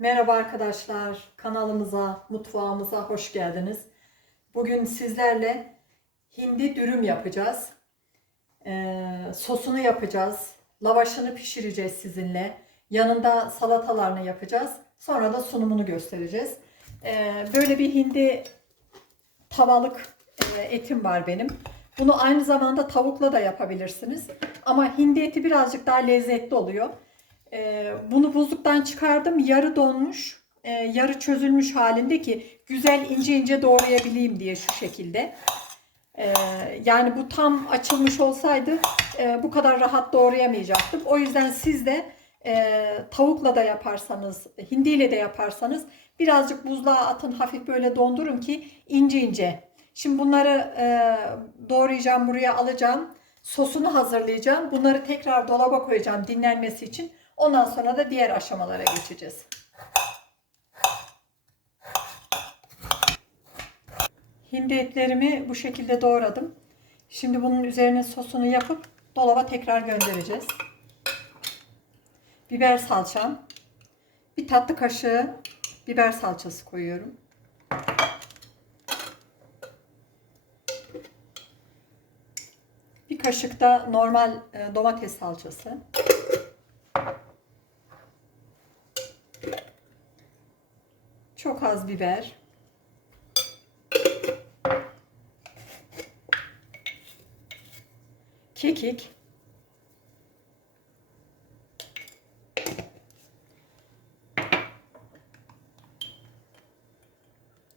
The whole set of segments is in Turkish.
Merhaba arkadaşlar, kanalımıza, mutfağımıza hoş geldiniz. Bugün sizlerle hindi dürüm yapacağız. Ee, sosunu yapacağız, lavaşını pişireceğiz sizinle. Yanında salatalarını yapacağız. Sonra da sunumunu göstereceğiz. Ee, böyle bir hindi tavalık e, etim var benim. Bunu aynı zamanda tavukla da yapabilirsiniz. Ama hindi eti birazcık daha lezzetli oluyor. Ee, bunu buzluktan çıkardım. Yarı donmuş, e, yarı çözülmüş halinde ki güzel ince ince doğrayabileyim diye şu şekilde. Ee, yani bu tam açılmış olsaydı e, bu kadar rahat doğrayamayacaktım. O yüzden siz de e, tavukla da yaparsanız, hindiyle de yaparsanız birazcık buzluğa atın, hafif böyle dondurun ki ince ince. Şimdi bunları e, doğrayacağım, buraya alacağım. Sosunu hazırlayacağım. Bunları tekrar dolaba koyacağım dinlenmesi için. Ondan sonra da diğer aşamalara geçeceğiz. Hindi etlerimi bu şekilde doğradım. Şimdi bunun üzerine sosunu yapıp dolaba tekrar göndereceğiz. Biber salçam. Bir tatlı kaşığı biber salçası koyuyorum. Bir kaşık da normal e, domates salçası. Çok az biber. Kekik.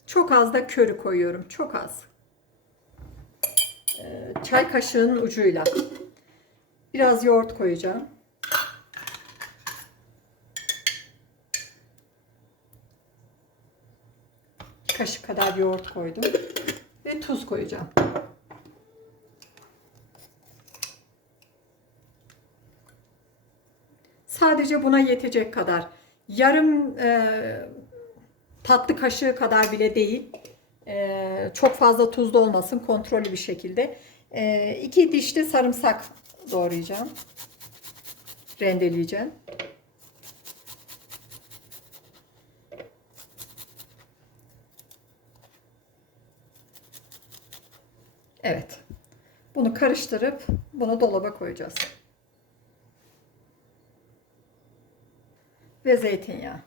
Çok az da körü koyuyorum. Çok az. Ee, Çay kaşığının ucuyla. Biraz yoğurt koyacağım. Kaşık kadar yoğurt koydum. Ve tuz koyacağım. Sadece buna yetecek kadar. Yarım e, tatlı kaşığı kadar bile değil. E, çok fazla tuzlu olmasın. Kontrollü bir şekilde. E, iki diş sarımsak doğrayacağım. Rendeleyeceğim. Evet. Bunu karıştırıp bunu dolaba koyacağız. Ve zeytinyağı.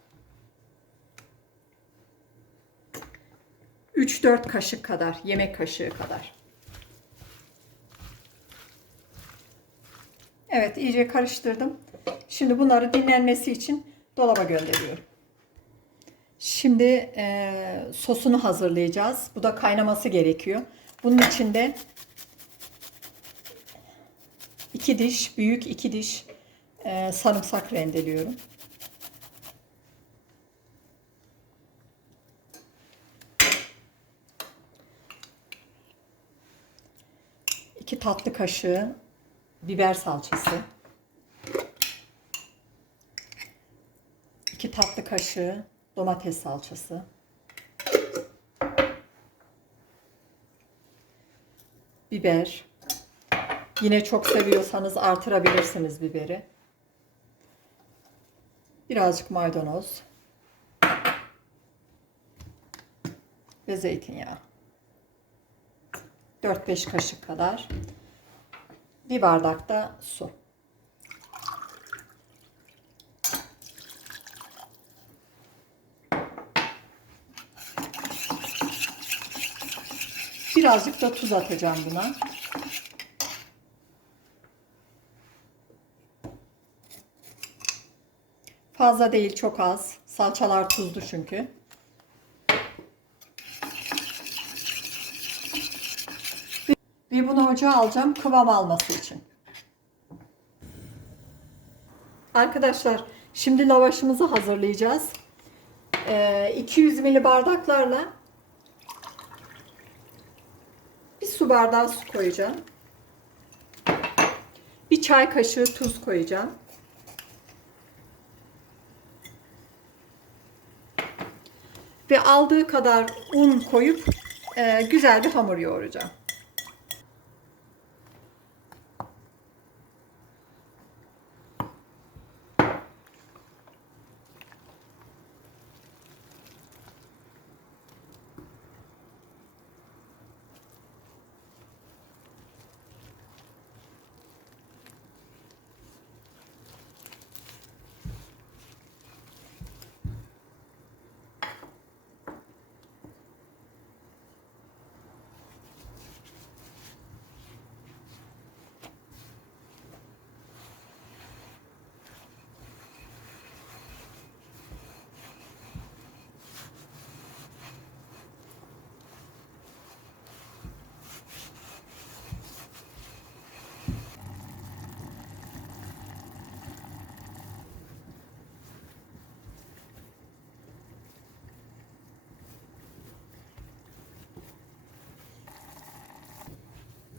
3-4 kaşık kadar, yemek kaşığı kadar. Evet, iyice karıştırdım. Şimdi bunları dinlenmesi için dolaba gönderiyorum. Şimdi e, sosunu hazırlayacağız. Bu da kaynaması gerekiyor. Bunun için de iki diş, büyük iki diş e, sarımsak rendeliyorum. İki tatlı kaşığı biber salçası. İki tatlı kaşığı domates salçası. Biber. Yine çok seviyorsanız artırabilirsiniz biberi. Birazcık maydanoz. Ve zeytinyağı. 4-5 kaşık kadar. Bir bardak da su. Birazcık da tuz atacağım buna. Fazla değil, çok az. Salçalar tuzlu çünkü. Bir bunu ocağa alacağım kıvam alması için. Arkadaşlar şimdi lavaşımızı hazırlayacağız. Ee, 200 ml bardaklarla bir su bardağı su koyacağım. Bir çay kaşığı tuz koyacağım. Ve aldığı kadar un koyup e, güzel bir hamur yoğuracağım.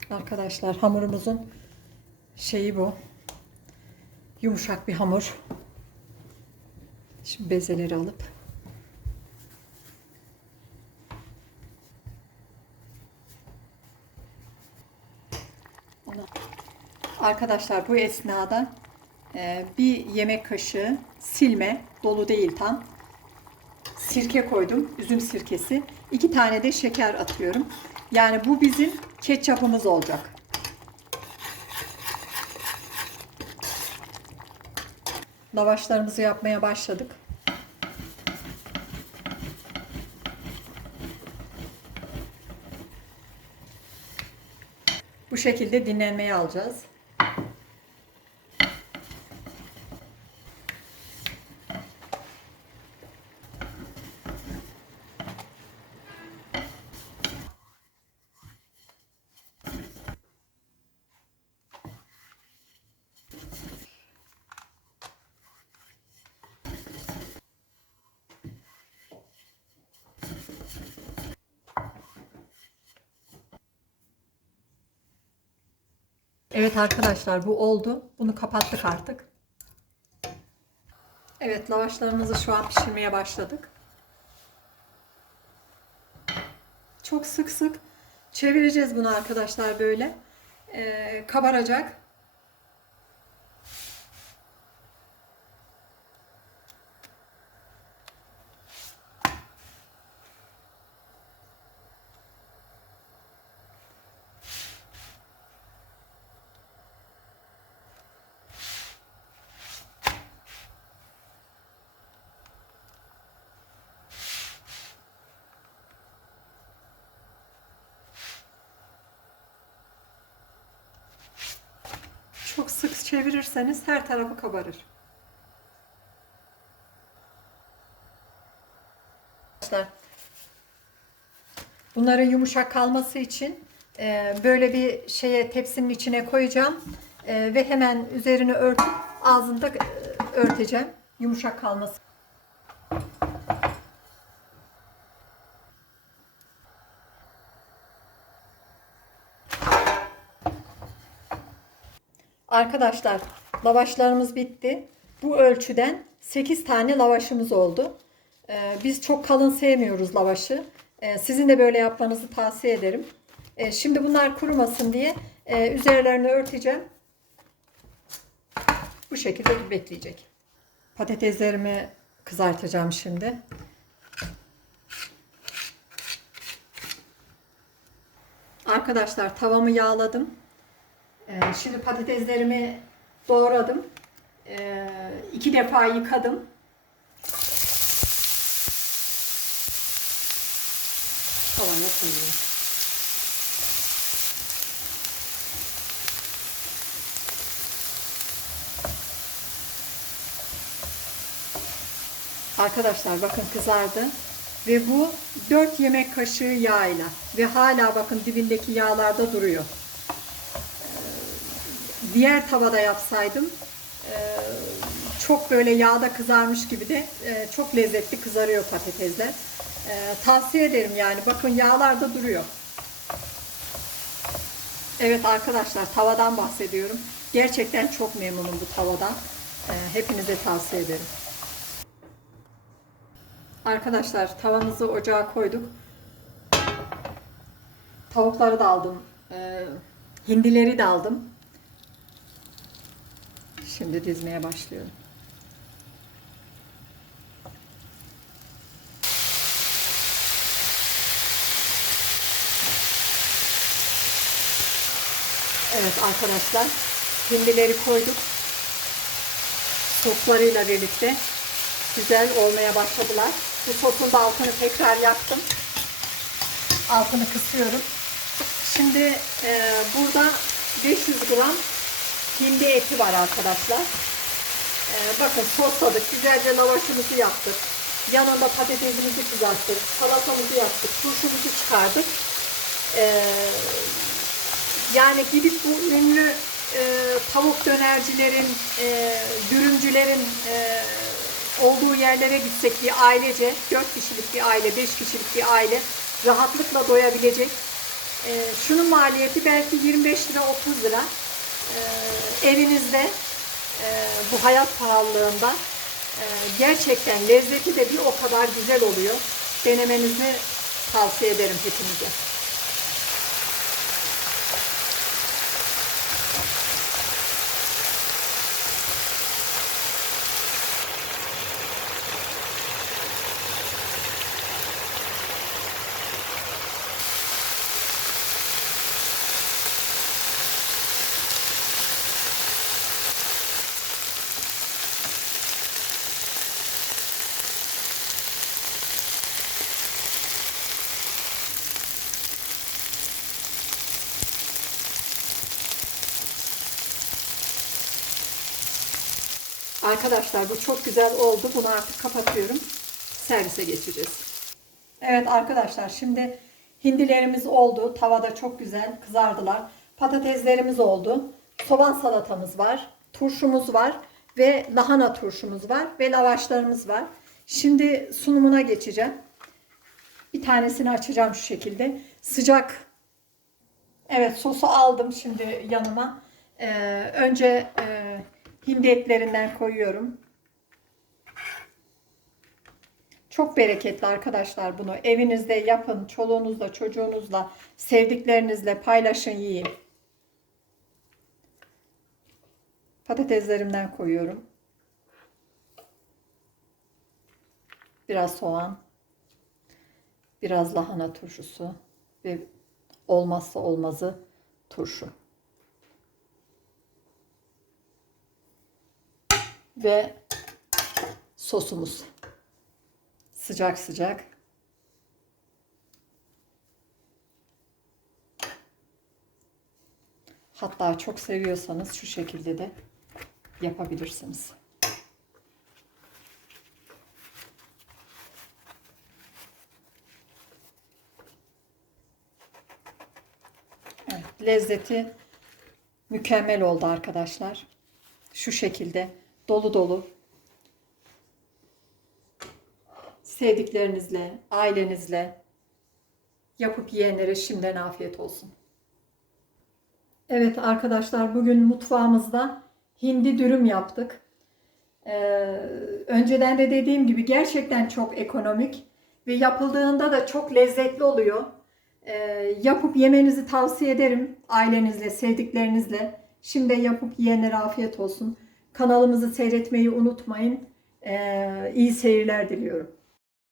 Arkadaşlar hamurumuzun şeyi bu. Yumuşak bir hamur. Şimdi bezeleri alıp Arkadaşlar bu esnada e, bir yemek kaşığı silme dolu değil tam sirke koydum. Üzüm sirkesi. İki tane de şeker atıyorum. Yani bu bizim ketçapımız olacak. Lavaşlarımızı yapmaya başladık. Bu şekilde dinlenmeye alacağız. Evet arkadaşlar bu oldu. Bunu kapattık artık. Evet lavaşlarımızı şu an pişirmeye başladık. Çok sık sık çevireceğiz bunu arkadaşlar böyle. Ee, kabaracak. Çok sık çevirirseniz her tarafı kabarır. Arkadaşlar, Bunların yumuşak kalması için e, böyle bir şeye tepsinin içine koyacağım E, ve hemen üzerini örtüp ağzında e, örteceğim yumuşak kalması. Arkadaşlar lavaşlarımız bitti. Bu ölçüden 8 tane lavaşımız oldu. Ee, biz çok kalın sevmiyoruz lavaşı. Ee, sizin de böyle yapmanızı tavsiye ederim. Ee, şimdi bunlar kurumasın diye e, üzerlerini örteceğim. Bu şekilde bekleyecek. Patateslerimi kızartacağım şimdi. Arkadaşlar tavamı yağladım. Ee, şimdi patateslerimi doğradım. Ee, iki defa yıkadım. Tavaya koyuyorum. Arkadaşlar bakın kızardı. Ve bu 4 yemek kaşığı yağıyla ve hala bakın dibindeki yağlarda duruyor diğer tavada yapsaydım e, çok böyle yağda kızarmış gibi de e, çok lezzetli kızarıyor patatesler. E, tavsiye ederim yani. Bakın yağlarda duruyor. Evet arkadaşlar tavadan bahsediyorum. Gerçekten çok memnunum bu tavadan. Hepinize tavsiye ederim. Arkadaşlar tavamızı ocağa koyduk. Tavukları da aldım. Hindileri de aldım. Şimdi dizmeye başlıyorum. Evet arkadaşlar, hindileri koyduk. Soslarıyla birlikte güzel olmaya başladılar. Bu sosun da altını tekrar yaktım. Altını kısıyorum. Şimdi e, burada 500 gram hindi eti var arkadaşlar. Ee, bakın sosladık. Güzelce lavaşımızı yaptık. Yanında patatesimizi kızarttık. Salatamızı yaptık. Turşumuzu çıkardık. Ee, yani gidip bu ünlü e, tavuk dönercilerin, e, dürümcülerin e, olduğu yerlere gitsek bir ailece, 4 kişilik bir aile, 5 kişilik bir aile rahatlıkla doyabilecek Ee, şunun maliyeti belki 25 lira 30 lira. Ee, evinizde e, bu hayat pahalılığında e, gerçekten lezzeti de bir o kadar güzel oluyor. Denemenizi tavsiye ederim hepinize. Arkadaşlar bu çok güzel oldu. Bunu artık kapatıyorum. Servise geçeceğiz. Evet arkadaşlar şimdi hindilerimiz oldu. Tavada çok güzel kızardılar. Patateslerimiz oldu. Soğan salatamız var. Turşumuz var. Ve lahana turşumuz var. Ve lavaşlarımız var. Şimdi sunumuna geçeceğim. Bir tanesini açacağım şu şekilde. Sıcak. Evet sosu aldım şimdi yanıma. Ee, önce e, hindi etlerinden koyuyorum. Çok bereketli arkadaşlar bunu. Evinizde yapın. Çoluğunuzla, çocuğunuzla, sevdiklerinizle paylaşın, yiyin. Patateslerimden koyuyorum. Biraz soğan. Biraz lahana turşusu ve olmazsa olmazı turşu. Ve sosumuz. Sıcak sıcak. Hatta çok seviyorsanız şu şekilde de yapabilirsiniz. Evet, lezzeti mükemmel oldu arkadaşlar. Şu şekilde dolu dolu sevdiklerinizle, ailenizle yapıp yiyenlere şimdiden afiyet olsun. Evet arkadaşlar bugün mutfağımızda hindi dürüm yaptık. Ee, önceden de dediğim gibi gerçekten çok ekonomik ve yapıldığında da çok lezzetli oluyor. Ee, yapıp yemenizi tavsiye ederim ailenizle, sevdiklerinizle. Şimdi yapıp yiyenlere afiyet olsun. Kanalımızı seyretmeyi unutmayın. Ee, iyi seyirler diliyorum.